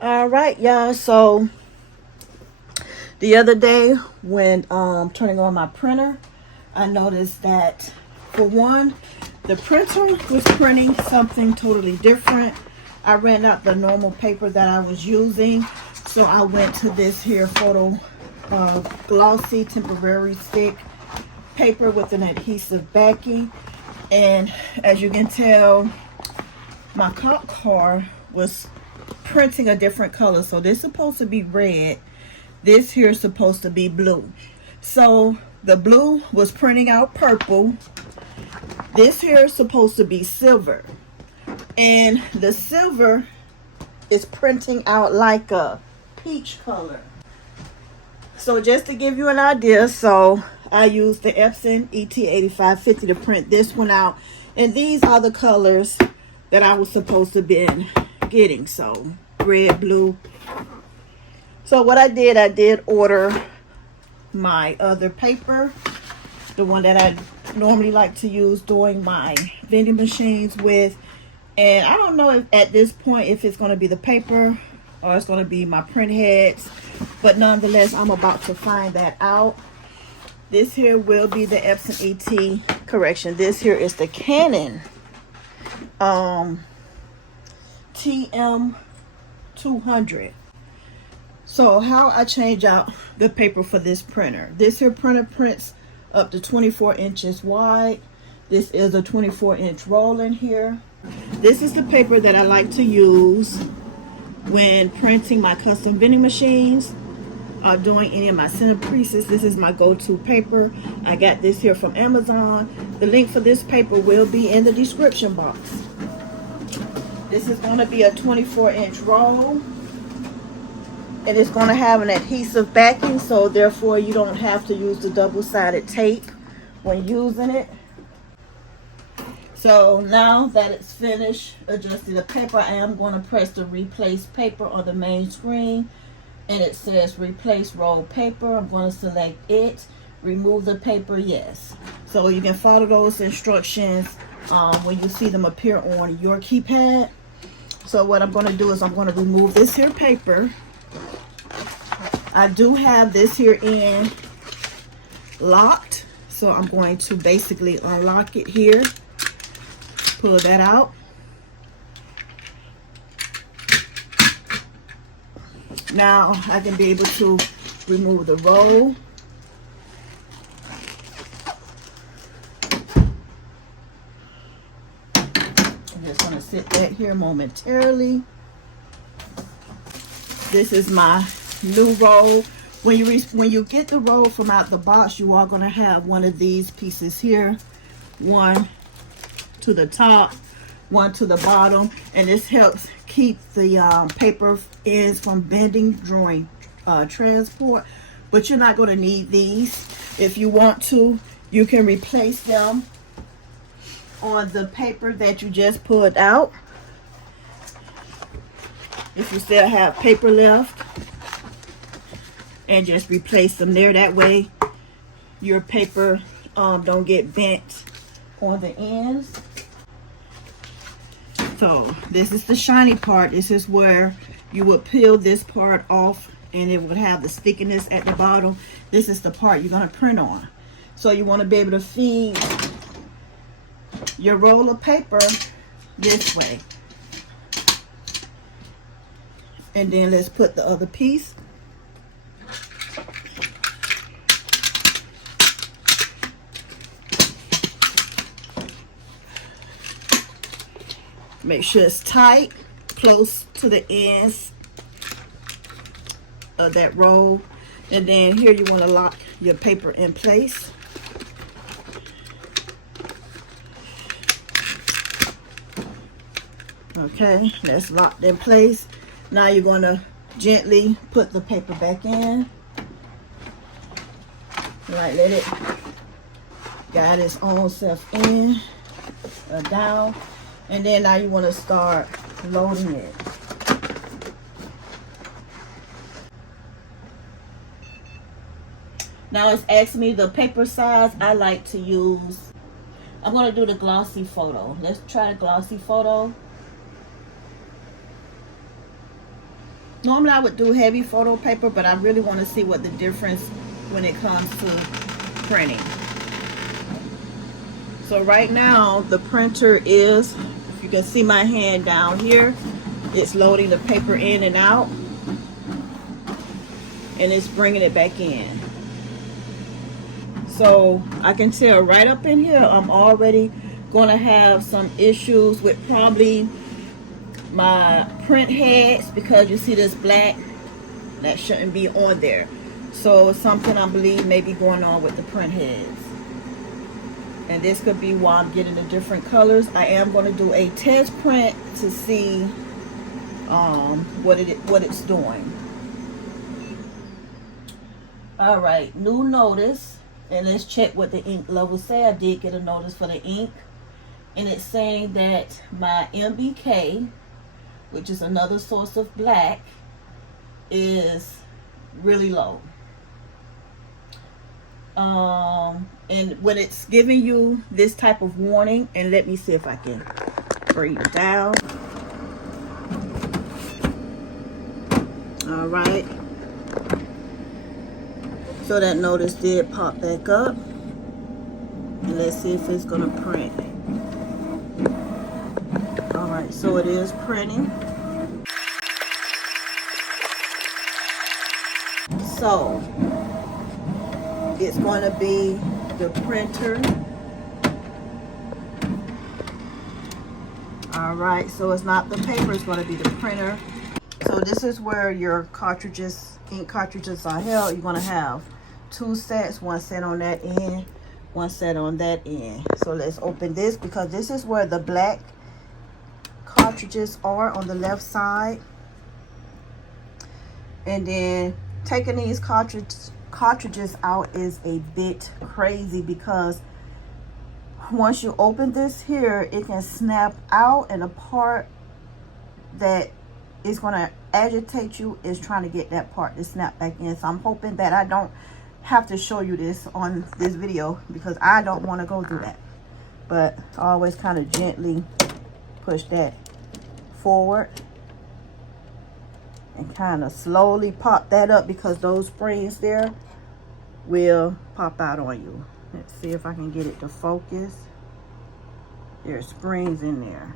All right, y'all. So the other day when turning on my printer, I noticed that for one, the printer was printing something totally different. I ran out the normal paper that I was using, so I went to this here photo glossy temporary stick paper with an adhesive backing. And as you can tell, my cop car was printing a different color. So this is supposed to be red, this here is supposed to be blue. So the blue was printing out purple, this here is supposed to be silver, and the silver is printing out like a peach color. So just to give you an idea, so I used the Epson ET8550 to print this one out, and these are the colors that I was supposed to be getting. So red, blue. So what I did order my other paper, the one that I normally like to use doing my vending machines with. And I don't know if at this point if it's going to be the paper or it's going to be my print heads, but nonetheless I'm about to find that out. This here will be the Epson ET, correction, this here is the Canon TM-200. So how I change out the paper for this printer. This here printer prints up to 24 inches wide. This is a 24-inch roll in here. This is the paper that I like to use when printing my custom vending machines or doing any of my centerpieces. This is my go-to paper. I got this here from Amazon. The link for this paper will be in the description box. This is going to be a 24-inch roll. And it's going to have an adhesive backing, so therefore you don't have to use the double-sided tape when using it. So now that it's finished adjusting the paper, I am going to press the replace paper on the main screen, and it says replace roll paper. I'm going to select it, remove the paper, yes. So you can follow those instructions when you see them appear on your keypad. So what I'm going to do is I'm going to remove this here paper. I do have this here in locked, so I'm going to basically unlock it here, pull that out. Now I can be able to remove the roll. I'm just going to sit that here momentarily. This is my new roll. When you get the roll from out the box, you are going to have one of these pieces here, one to the top, one to the bottom, and this helps keep the paper ends from bending during transport. But you're not going to need these. If you want to, you can replace them on the paper that you just pulled out. If you still have paper left, and just replace them there. That way your paper don't get bent on the ends. So this is the shiny part. This is where you would peel this part off and it would have the stickiness at the bottom. This is the part you're going to print on. So you want to be able to feed your roll of paper this way. And then let's put the other piece. Make sure it's tight, close to the ends of that roll. And then here you want to lock your paper in place. Okay, that's locked in place. Now you're going to gently put the paper back in. Like let it guide its own self in or down. And then now you want to start loading it. Now it's asking me the paper size I like to use. I'm going to do the glossy photo. Let's try the glossy photo. Normally I would do heavy photo paper, but I really want to see what the difference when it comes to printing. So right now the printer is, if you can see my hand down here, it's loading the paper in and out, and it's bringing it back in. So I can tell right up in here I'm already going to have some issues with probably my print heads, because you see this black that shouldn't be on there. So it's something I believe may be going on with the print heads, and this could be why I'm getting the different colors. I am going to do a test print to see what it's doing. All right, new notice, and let's check what the ink levels say. I did get a notice for the ink, and it's saying that my MBK, which is another source of black, is really low. And when it's giving you this type of warning, and let me see if I can bring it down. All right, so that notice did pop back up, and let's see if it's gonna print. All right, so it is printing. So it's going to be the printer. All right, so it's not the paper, it's going to be the printer. So this is where your cartridges, ink cartridges, are held. You're going to have 2 sets, 1 set on that end, 1 set on that end. So let's open this, because this is where the black cartridges are on the left side. And then taking these cartridges out is a bit crazy, because once you open this here, it can snap out, and a part that is going to agitate you is trying to get that part to snap back in. So I'm hoping that I don't have to show you this on this video, because I don't want to go through that. But I always kind of gently push that forward and kind of slowly pop that up, because those springs there will pop out on you. Let's see if I can get it to focus. There's springs in there.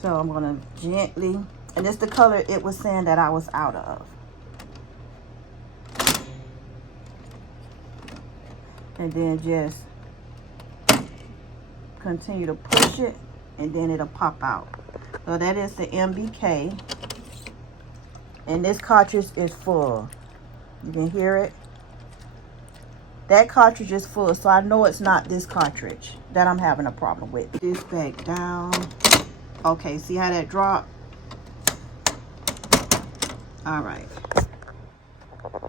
So I'm going to gently, and it's the color it was saying that I was out of. And then just continue to push it, and then it'll pop out. So that is the MBK. And this cartridge is full. You can hear it. That cartridge is full, so I know it's not this cartridge that I'm having a problem with. This back down. Okay, see how that dropped? All right.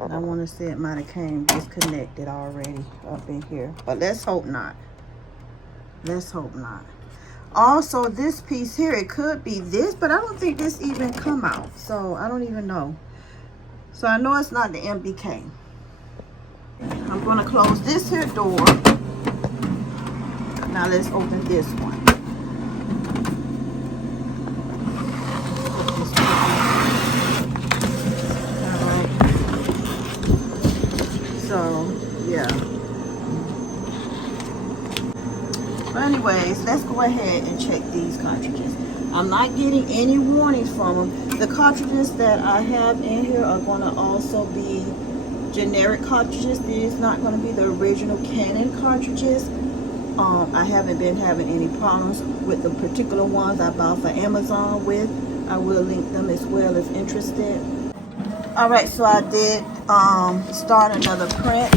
And I want to say it might have came disconnected already up in here, but let's hope not. Let's hope not. Also, this piece here, it could be this, but I don't think this even come out, so I don't even know. So I know it's not the MBK. I'm going to close this here door. Now let's open this one. All right. So yeah. But anyways, let's go ahead and check these cartridges. I'm not getting any warnings from them. The cartridges that I have in here are going to also be generic cartridges. These not going to be the original Canon cartridges. I haven't been having any problems with the particular ones I bought for Amazon with. I will link them as well if interested. Alright, so I did start another print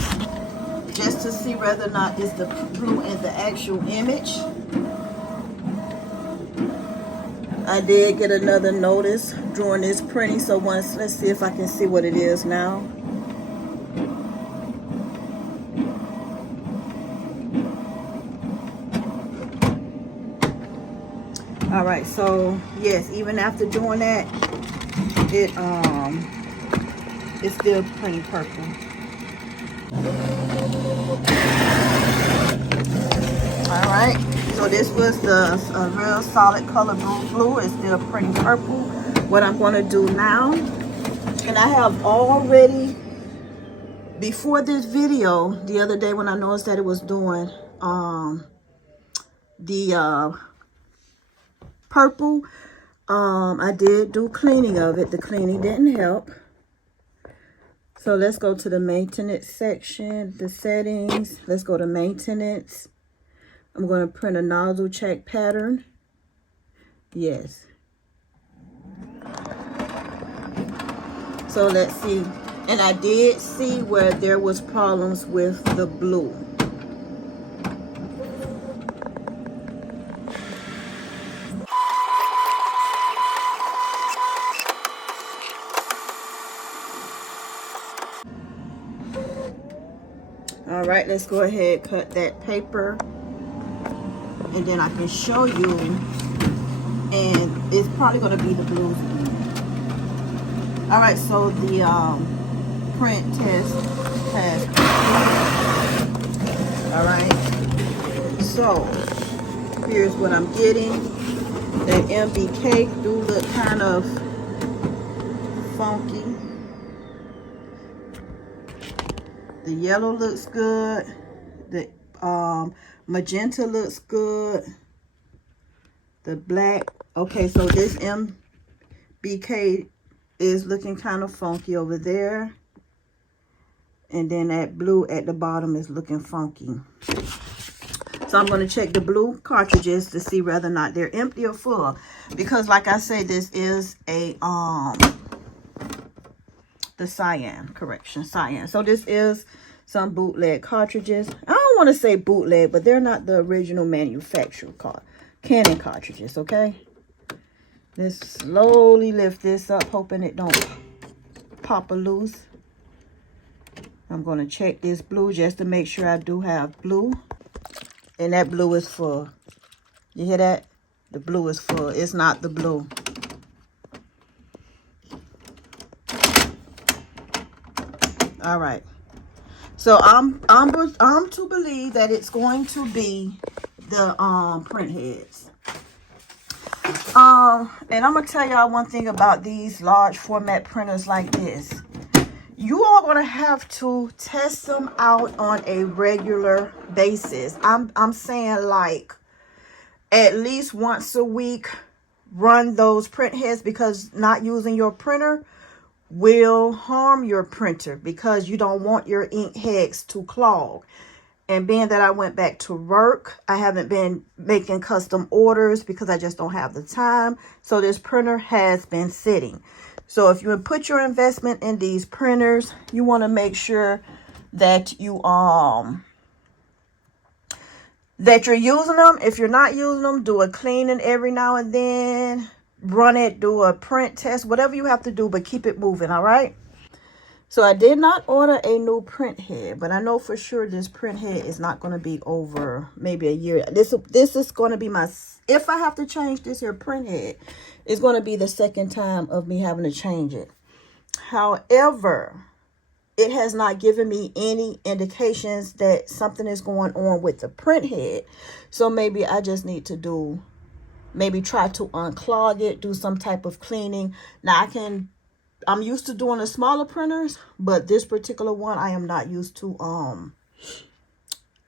just to see whether or not it's the blue in the actual image. I did get another notice during this printing, so let's see if I can see what it is now. All right, so yes, even after doing that, it's still printing purple. All right, so this was the real solid color blue. It's still printing purple. what I'm going to do now, and I have already, before this video, the other day when I noticed that it was doing the purple, I did do cleaning of it. The cleaning didn't help. So let's go to the maintenance section, the settings. Let's go to maintenance. I'm going to print a nozzle check pattern. Yes. So let's see. And I did see where there was problems with the blue. All right, let's go ahead, cut that paper, and then I can show you, and it's probably going to be the blues again. All right, so the print test has completed. All right, so here's what I'm getting. That MBK do look kind of funky. The yellow looks good. The magenta looks good. The black. Okay, so this MBK is looking kind of funky over there. And then that blue at the bottom is looking funky. So I'm going to check the blue cartridges to see whether or not they're empty or full. Because like I say, this is a the cyan, correction, cyan. So this is some bootleg cartridges. I don't want to say bootleg, but they're not the original manufacturer Canon cartridges, okay? Let's slowly lift this up, hoping it don't pop loose. I'm going to check this blue just to make sure I do have blue. And that blue is full. You hear that? The blue is full. It's not the blue. All right, so I'm to believe that it's going to be the print heads. And I'm gonna tell y'all one thing about these large format printers like this. You are gonna have to test them out on a regular basis. I'm saying like at least once a week, run those print heads, because not using your printer will harm your printer because you don't want your ink heads to clog. And being that I went back to work, I haven't been making custom orders because I just don't have the time. So this printer has been sitting. So if you put your investment in these printers, you want to make sure that you that you're using them. If you're not using them, do a cleaning every now and then. Run it, do a print test, whatever you have to do, but keep it moving, all right? So I did not order a new print head, but I know for sure this print head is not going to be over maybe a year. This is going to be my, if I have to change this here print head, it's going to be the second time of me having to change it. However, it has not given me any indications that something is going on with the print head. So maybe I just need to maybe try to unclog it, do some type of cleaning. Now I'm used to doing the smaller printers, but this particular one I am not used to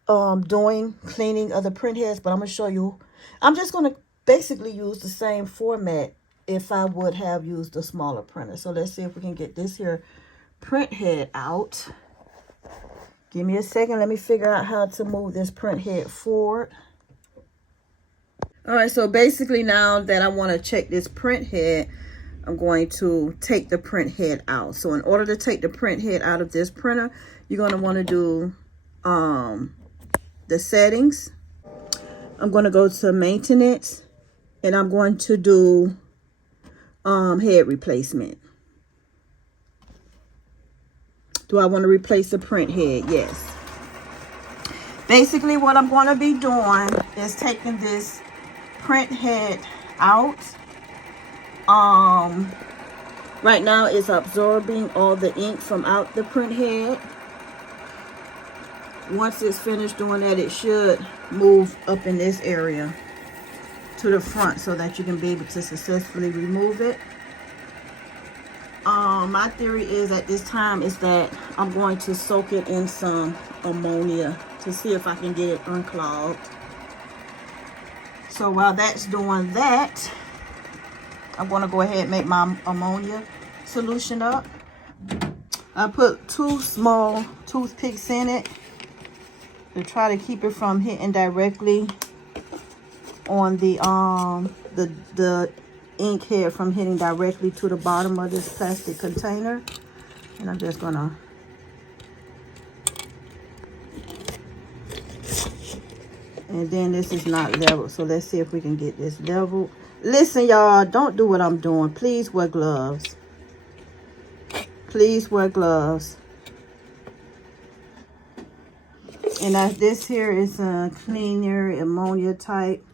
doing cleaning of the print heads. But I'm gonna show you. I'm just gonna basically use the same format if I would have used a smaller printer. So let's see if we can get this here print head out. Give me a second. Let me figure out how to move this print head forward. All right, so basically now that I want to check this print head, I'm going to take the print head out. So in order to take the print head out of this printer, you're going to want to do the settings. I'm going to go to maintenance, and I'm going to do head replacement. Do I want to replace the print head? Yes. Basically what I'm going to be doing is taking this print head out. Right now it's absorbing all the ink from out the print head. Once it's finished doing that, it should move up in this area to the front so that you can be able to successfully remove it. my theory is at this time is that I'm going to soak it in some ammonia to see if I can get it unclogged. So while that's doing that, I'm going to go ahead and make my ammonia solution up. I put 2 small toothpicks in it to try to keep it from hitting directly on the ink head, from hitting directly to the bottom of this plastic container. And I'm just gonna and then this is not leveled, so let's see if we can get this leveled. Listen, y'all, don't do what I'm doing. Please wear gloves. Please wear gloves. And this here is a cleaner ammonia type.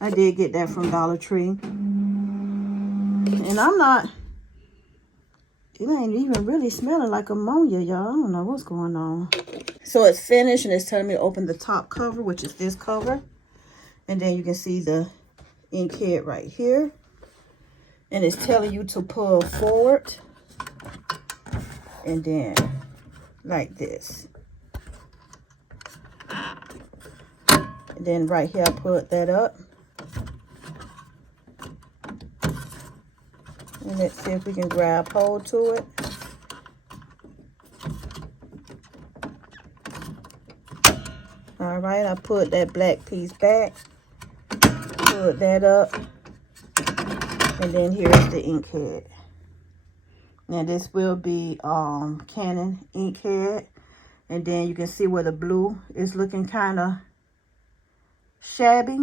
I did get that from Dollar Tree. And it ain't even really smelling like ammonia, y'all. I don't know what's going on. So it's finished, and it's telling me to open the top cover, which is this cover. And then you can see the ink head right here. And it's telling you to pull forward. And then like this. And then right here, I put that up. And let's see if we can grab hold to it. All right, I put that black piece back, put that up, and then here's the ink head. Now this will be Canon ink head, and then you can see where the blue is looking kind of shabby.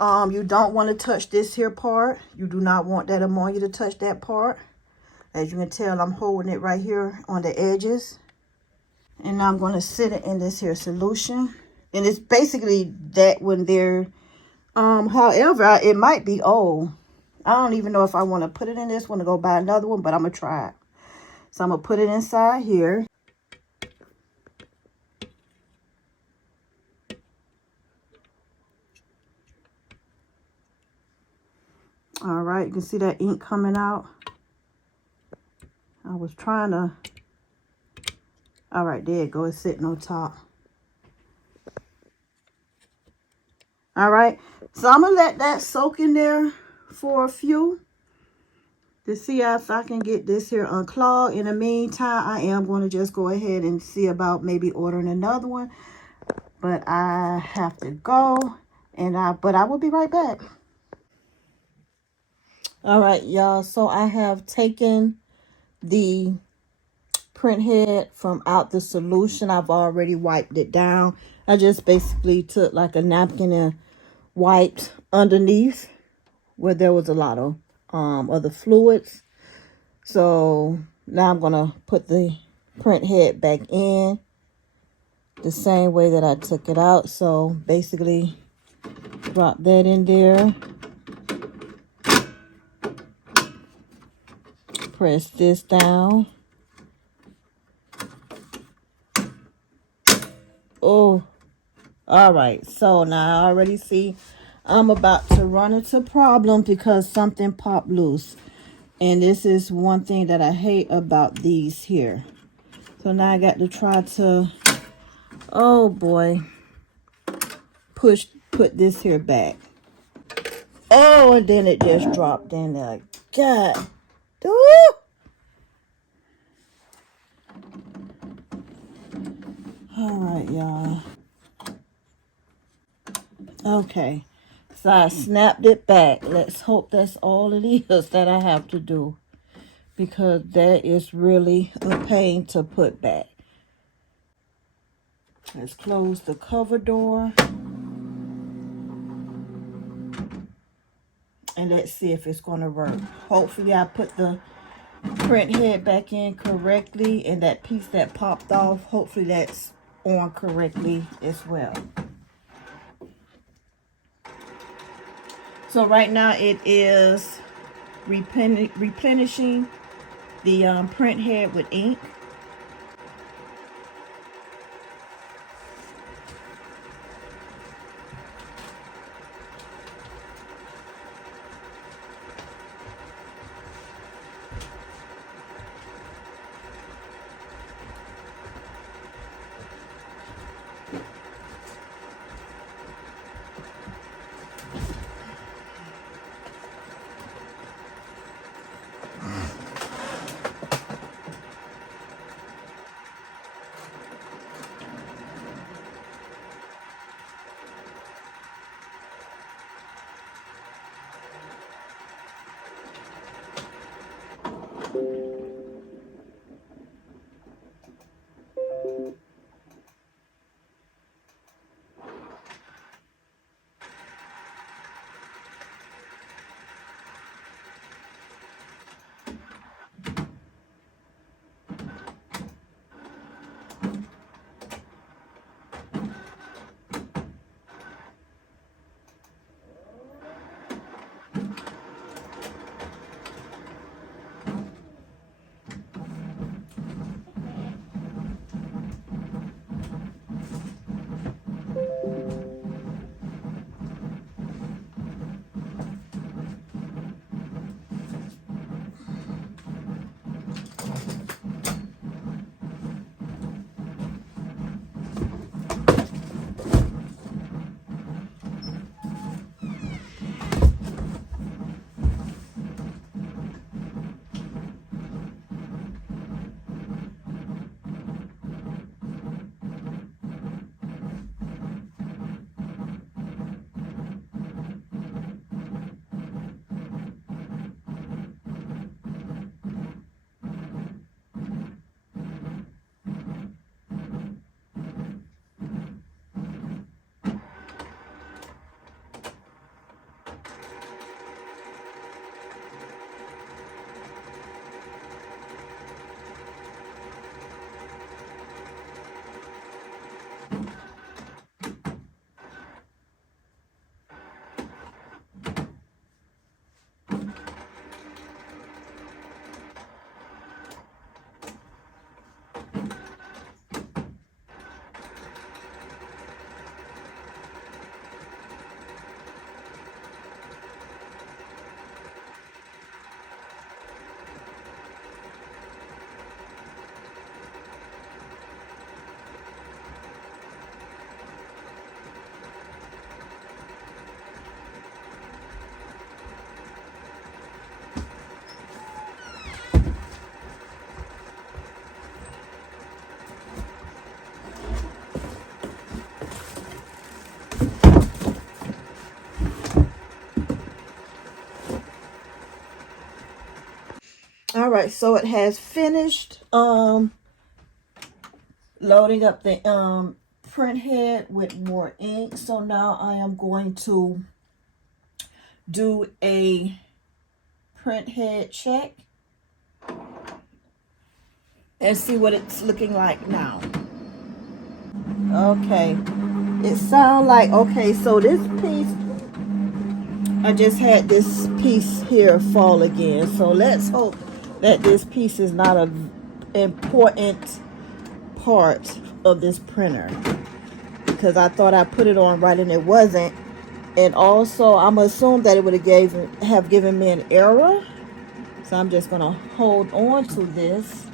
You don't want to touch this here part. You do not want that ammonia to touch that part. As you can tell, I'm holding it right here on the edges. And now I'm going to sit it in this here solution. And it's basically that when they're, however, it might be old. I don't even know if I want to put it in this one to go buy another one, but I'm going to try it. So I'm going to put it inside here. All right, you can see that ink coming out. I was trying to, all right, there it goes, it's sitting on top. All right, so I'm gonna let that soak in there for a few to see if I can get this here unclogged. In the meantime, I am going to just go ahead and see about maybe ordering another one. But I have to go, but I will be right back. All right, y'all, so I have taken the print head from out the solution. I've already wiped it down. I just basically took like a napkin and wiped underneath where there was a lot of other fluids. So now I'm gonna put the print head back in the same way that I took it out. So basically drop that in there, press this down. Oh, all right. So now I already see I'm about to run into a problem because something popped loose. And this is one thing that I hate about these here. So now I got to try to, oh boy, put this here back. Oh, and then it just dropped in there. God. Ooh. All right, y'all. Okay. So I snapped it back. Let's hope that's all it is that I have to do, because that is really a pain to put back. Let's close the cover door. And let's see if it's going to work. Hopefully I put the print head back in correctly, and that piece that popped off, hopefully that's on correctly as well. So right now it is replenishing the print head with ink. All right, so it has finished loading up the print head with more ink. So now I am going to do a print head check and see what it's looking like now. Okay, it sounds like, okay, so this piece, I just had this piece here fall again. So let's hope that this piece is not an important part of this printer, because I thought I put it on right and it wasn't. And also I'm assuming that it would have given me an error. So I'm just gonna hold on to this,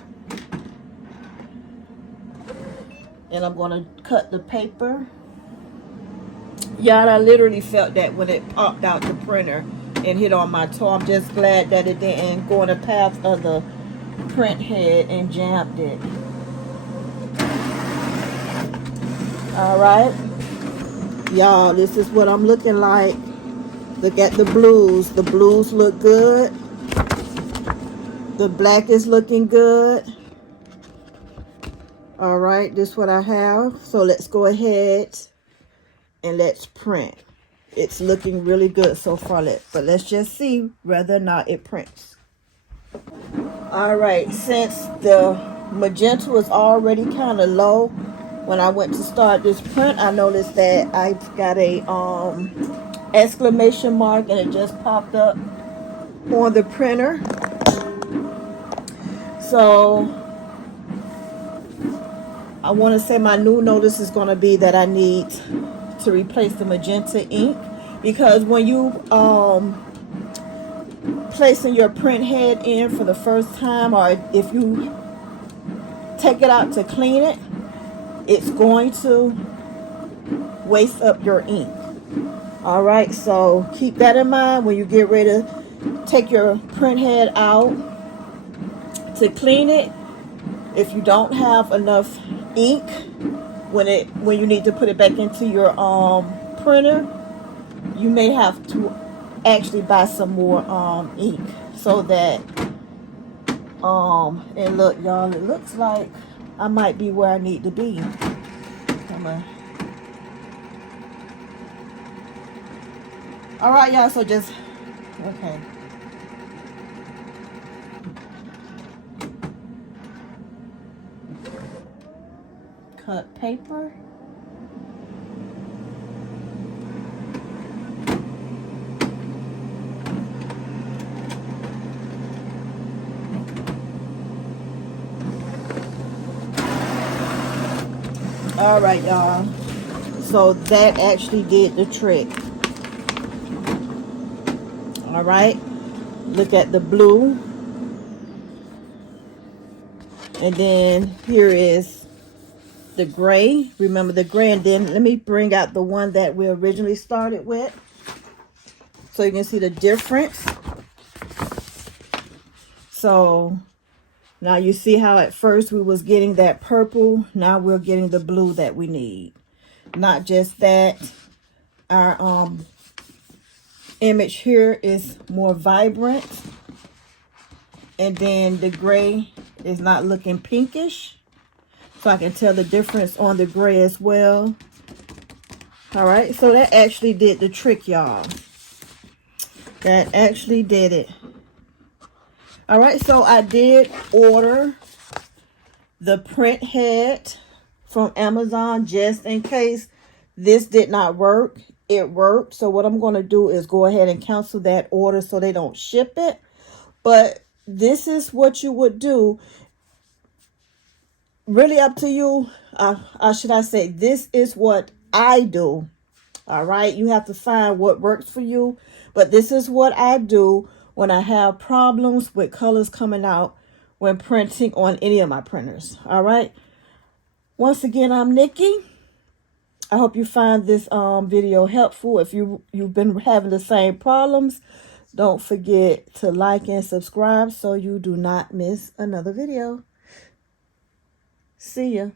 and I'm gonna cut the paper. Y'all, I literally felt that when it popped out the printer and hit on my toe. I'm just glad that it didn't go in the path of the print head and jammed it. All right, y'all, this is what I'm looking like. Look at the blues. The blues look good. The black is looking good. All right, this is what I have. So let's go ahead and let's print. It's looking really good so far, but let's just see whether or not it prints. All right, since the magenta was already kind of low when I went to start this print, I noticed that I got a exclamation mark, and it just popped up on the printer. So I want to say my new notice is going to be that I need to replace the magenta ink, because when you placing your print head in for the first time, or if you take it out to clean it, it's going to waste up your ink. All right, so keep that in mind when you get ready to take your print head out to clean it. If you don't have enough ink when you need to put it back into your printer, you may have to actually buy some more ink, so that and look, y'all, it looks like I might be where I need to be. All right, y'all, so just okay. Cut paper. All right, y'all, so that actually did the trick. All right, look at the blue, and then here is the gray. Remember the gray, and then let me bring out the one that we originally started with, so you can see the difference. So now you see how at first we was getting that purple, now we're getting the blue that we need. Not just that, our image here is more vibrant, and then the gray is not looking pinkish, so I can tell the difference on the gray as well. All right, so that actually did the trick, y'all. That actually did it. All right, so I did order the print head from Amazon just in case this did not work. It worked, so what I'm going to do is go ahead and cancel that order so they don't ship it. But this is what you would do. Really up to you. Should I say, this is what I do. All right, you have to find what works for you, but this is what I do when I have problems with colors coming out when printing on any of my printers. All right, once again, I'm Nikki. I hope you find this video helpful. If you've been having the same problems, don't forget to like and subscribe so you do not miss another video. See ya.